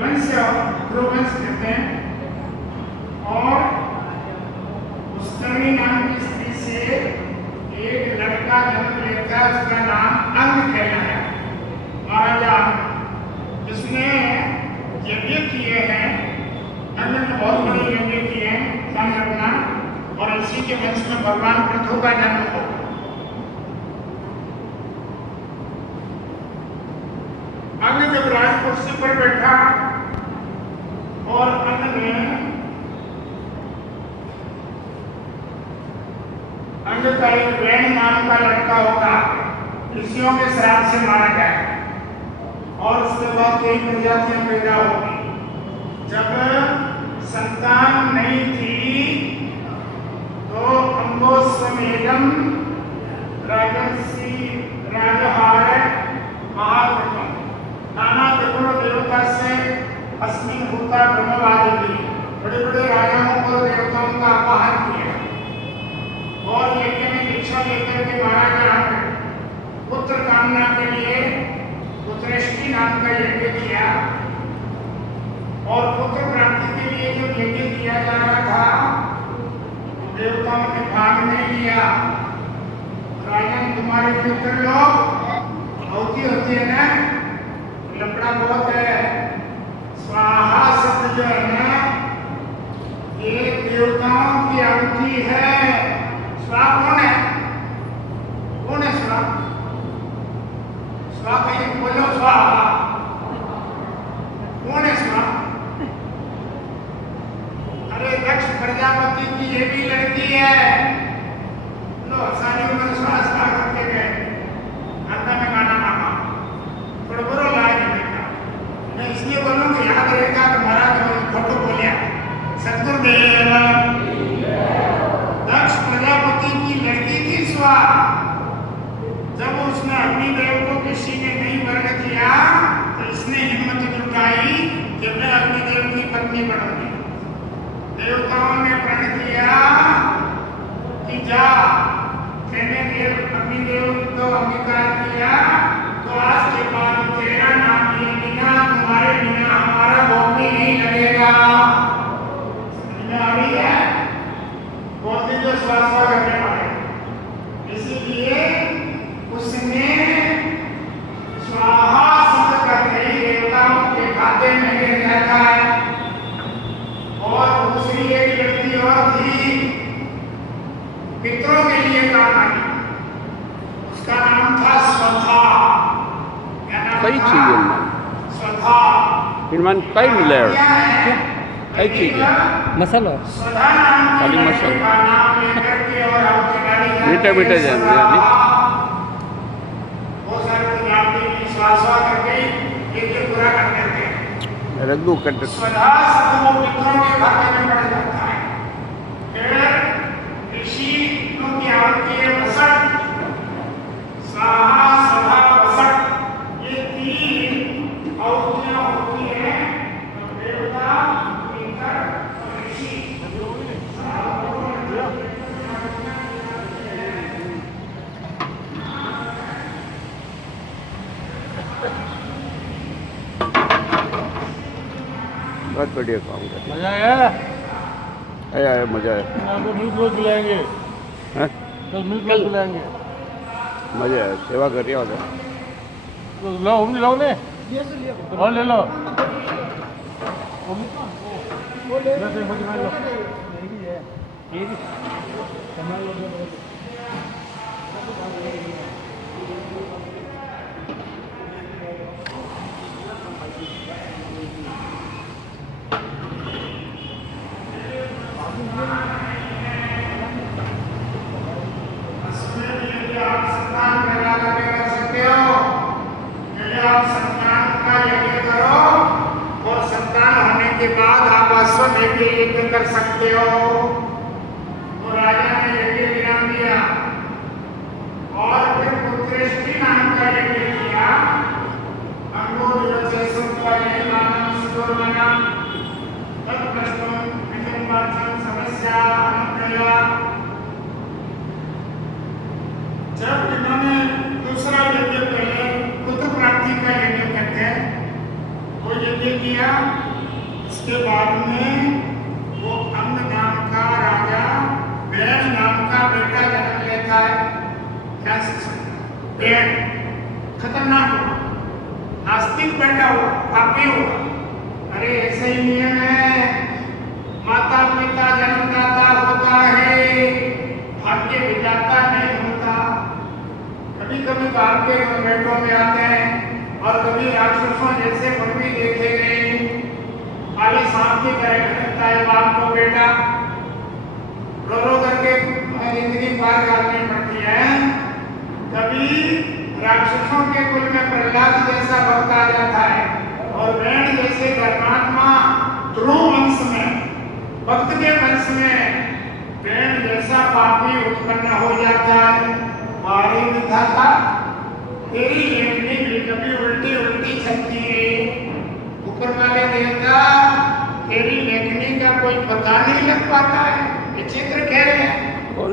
वंश भ्रूवंश कहते हैं। और पुष्करणी नाम की स्त्री से एक लड़का जन्म लेता, उसका नाम अंग कहलाया, महाराजा अंग। जिसने यज्ञ किए हैं, अंग ने बहुत बड़े यज्ञ किए हैं, ध्यान रखना। और इसी के वंश में भगवान पृथु का जन्म हो। अंग जब राजकुर्सी पर बैठा और अंग का एक वैन नाम का लड़का होगा, ऋषियों के श्राप से मारा गया और उसके बाद कई प्रजातियां पैदा होगी। जब संतान नहीं थी तो अंगोस्वमेधम राजर्षि राजहार महात्म नाना त्रिपुर देवता से अस्मिन भूता ब्रह्मवादी, बड़े बड़े राजाओं को देवताओं का अपहरण किया और यज्ञ में दीक्षा लेकर के महाराज पुत्र कामना के लिए पुत्रेष्टि नाम का यज्ञ किया। और पुत्र प्राप्ति के लिए जो यज्ञ किया जा रहा था, देवताओं ने भाग नहीं लिया। राजन, तुम्हारे मित्र लोग होती है ना, लपड़ा बहुत है। स्वाहा शब्द जो है ना, ये देवताओं की आहुति है। स्वाहा कौन है? कौन है स्वाहा? स्वाहा कहीं बोलो, स्वाहा कौन है? स्वाहा अरे दक्ष प्रजापति की ये भी लड़की है। लो सारी उम्र स्वाहा स्वाहा करके गए, अंत में गाना मामा थोड़ा बुरा लाए बेटा। मैं इसलिए बोलूँ कि याद रहेगा कि महाराज फोटो बोलिया सतगुरुदेव। दक्ष प्रजापति की लड़की थी स्वाहा। जब उसने अग्निदेव को किसी ने नहीं वर्ण किया तो इसने हिम्मत जुटाई कि मैं अग्निदेव की पत्नी बनूंगी। देवताओं ने प्रण किया कि जा, मैंने अग्निदेव को अंगीकार किया तो आज के बाद तेरा नाम लिए बिना, तुम्हारे बिना हमारा भोगी नहीं लगेगा। समझ में आ रही है? बहुत ही जो स्वास्थ्य करने वाले, इसीलिए उसने स्वाहा शब्द करके देवताओं के खाते में रखा है। और दूसरी एक व्यक्ति और थी, पितरों के लिए काम आई, उसका नाम था स्वधा। कई चीजें स्वधा निर्माण कई मिले, कई चीजें मसाला स्वधा नाम खाली की मसाला। लड़की का नाम लेकर के और आप चलानी मीठे मीठे जाने बहुत सारे प्रजाति की स्वास्थ्य करके ये पूरा कर देते हैं। रद्दू कट स्वधा शब्द वो पितरों के खाते में पड़ जाता है। फिर ऋषि की आहुति है वसट, स्वाहा स्वधा वसट, ये तीन आहुतियां होती हैं। तो देवता, पितर और ऋषि बहुत बढ़िया काम कर। मजा आया? आया मजा आया। आपको मिल्क रोज पिलाएंगे, हैं? कल मिल्क रोज पिलाएंगे। मजा आया, सेवा कर रहा होगा। तो लो, हम लो ने और ले लो। के बाद आप अश्वमेध यज्ञ कर सकते हो। तो राजा ने यज्ञ विराम दिया और फिर पुत्रेष्टि नाम का यज्ञ किया। जब इन्होंने दूसरा यज्ञ पहले पुत्र प्राप्ति का यज्ञ करते हैं, वो यज्ञ यज्ञ किया। इसके बाद में वो अंग नाम का राजा वैन नाम का बेटा जन्म लेता है। क्या वैन खतरनाक हुआ, नास्तिक बेटा हुआ, पापी हुआ। अरे ऐसे ही नियम है, माता पिता जन्मदाता होता है, भाग्य विधाता नहीं होता। कभी कभी बाप के बेटों में आते हैं और कभी राक्षसों जैसे मन भी देखे गए। काले सांप की तरह करता है बाप को बेटा, रो रो करके जिंदगी पार करनी पड़ती है। कभी राक्षसों के कुल में प्रहलाद जैसा भक्त आ जाता है और वैन जैसे धर्मात्मा ध्रुव वंश में, भक्त के वंश में वैन जैसा पापी उत्पन्न हो जाता है। मारे विधाता तेरी लेखनी भी कभी उल्टी उल्टी चलती है। ऊपर वाले देवता तेरी लेखनी का कोई पता नहीं लग पाता है, विचित्र खेल है।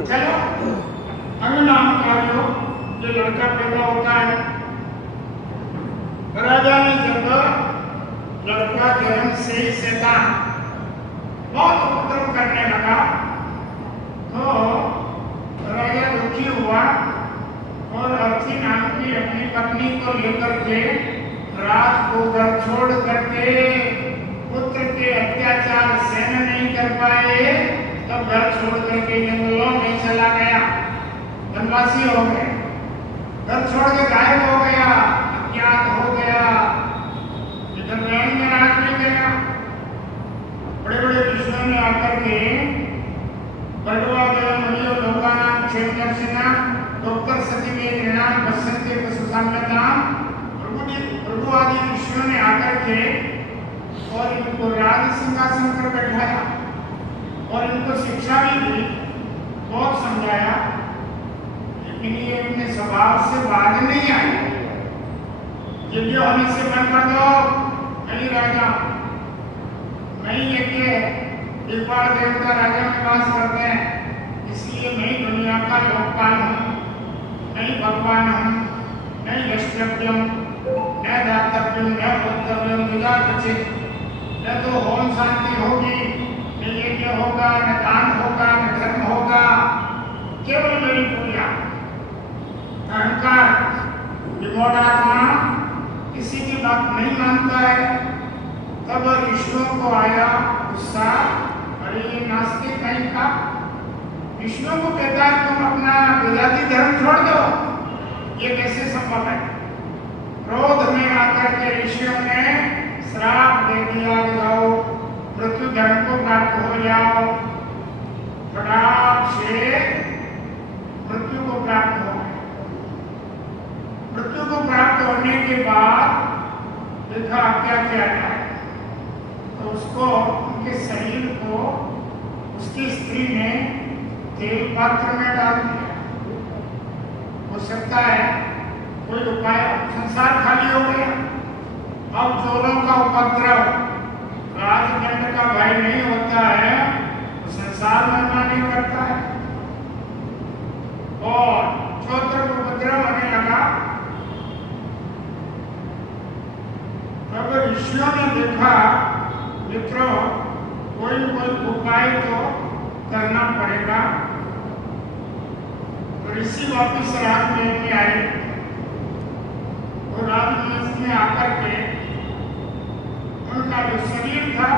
चलो अंग नाम का जो लड़का पैदा होता है, राजा ने जब लड़का जन्म से ही शैतान बहुत उपद्रव करने लगा तो राजा दुखी हुआ और अर्थी नाम की अपनी पत्नी को लेकर के रात को घर छोड़ करके पुत्र के अत्याचार सहन नहीं कर पाए, तब घर छोड़ करके जंगलों में चला गया। वनवासी हो गए, घर छोड़ के गायब हो गया, अज्ञात हो गया। इधर वैन में राज मिल गया। बड़े बड़े ऋषियों ने आकर के बड़वा गया मुनियो लोकानाम क्षेत्रदर्शिना डॉक्टर सतीवेद नाम बसंते पशुसाम्यताम प्रभु आदि ऋषियों ने आकर के और इनको राज सिंहासन पर बैठाया और इनको शिक्षा भी दी, बहुत समझाया, लेकिन ये अपने स्वभाव से बाज नहीं आए। यज्ञ होने से मन कर दो, नहीं राजा नहीं यज्ञ, एक बार देवता राजा में वास करते हैं, इसलिए मैं दुनिया का लोकपाल हूँ, नहीं भगवान हूँ, नहीं यष्टव्यम, न दातव्यम, न भोक्तव्यम, विदाचित, न तो होम शांति होगी, न यज्ञ होगा, न दान होगा, न धर्म होगा, केवल मेरी पूजा। अहंकार विमोढ़ आत्मा किसी की बात नहीं मानता है। तब ऋषियों को आया गुस्सा, अरे ये नास्तिक नहीं का, ऋषियों को कहता है तुम अपना विजाति धर्म छोड़ दो, ये कैसे संभव है। क्रोध में आकर के ऋषियों ने श्राप दे दिया, जाओ मृत्यु धर्म को प्राप्त हो जाओ। फटाक से मृत्यु को प्राप्त हो गए। मृत्यु को प्राप्त होने के बाद देखा क्या क्या है, तो उसको उनके शरीर को उसकी स्त्री ने तेल पात्र में डाल दिया। हो सकता है कोई उपाय, संसार खाली हो गया। अब चोरों का उपद्रव, राजदंड का भय नहीं होता है तो संसार मनमानी करता है और चौत्र को उपद्रव होने लगा। तब ऋषियों ने देखा मित्रों कोई उपाय तो करना पड़ेगा। तो ऋषि वापिस रात लेके आए और रात में आकर के उनका जो शरीर था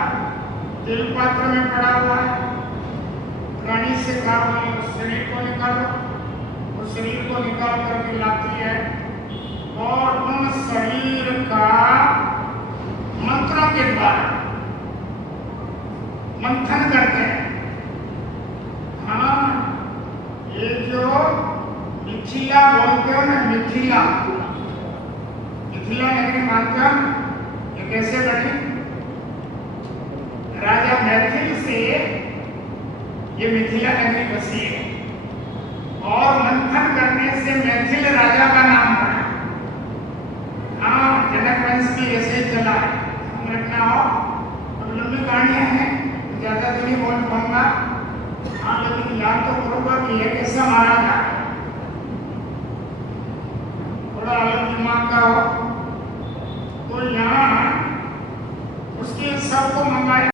तेल पात्र में पड़ा हुआ है, रानी से कहा उस शरीर को निकालो। उस शरीर को निकाल करके लाती है और उन शरीर का मंत्रों के द्वारा मंथन करते हैं। हाँ, ये जो मिथिला बोलते हो ना, मिथिला नगरी मानते हो, ये कैसे बनी? राजा मैथिल से ये मिथिला नगरी बसी है और मंथन करने से मैथिल राजा का नाम पड़ा। हाँ, जनक वंश की ऐसे चला है, रखना हो। अब लंबी कहानियां हैं, ज्यादा तो नहीं बोल पाऊंगा। हाँ, लेकिन याद तो करोगा कि ये कैसा मारा था, थोड़ा अलग दिमाग का हो। तो यहाँ सबको मंगाया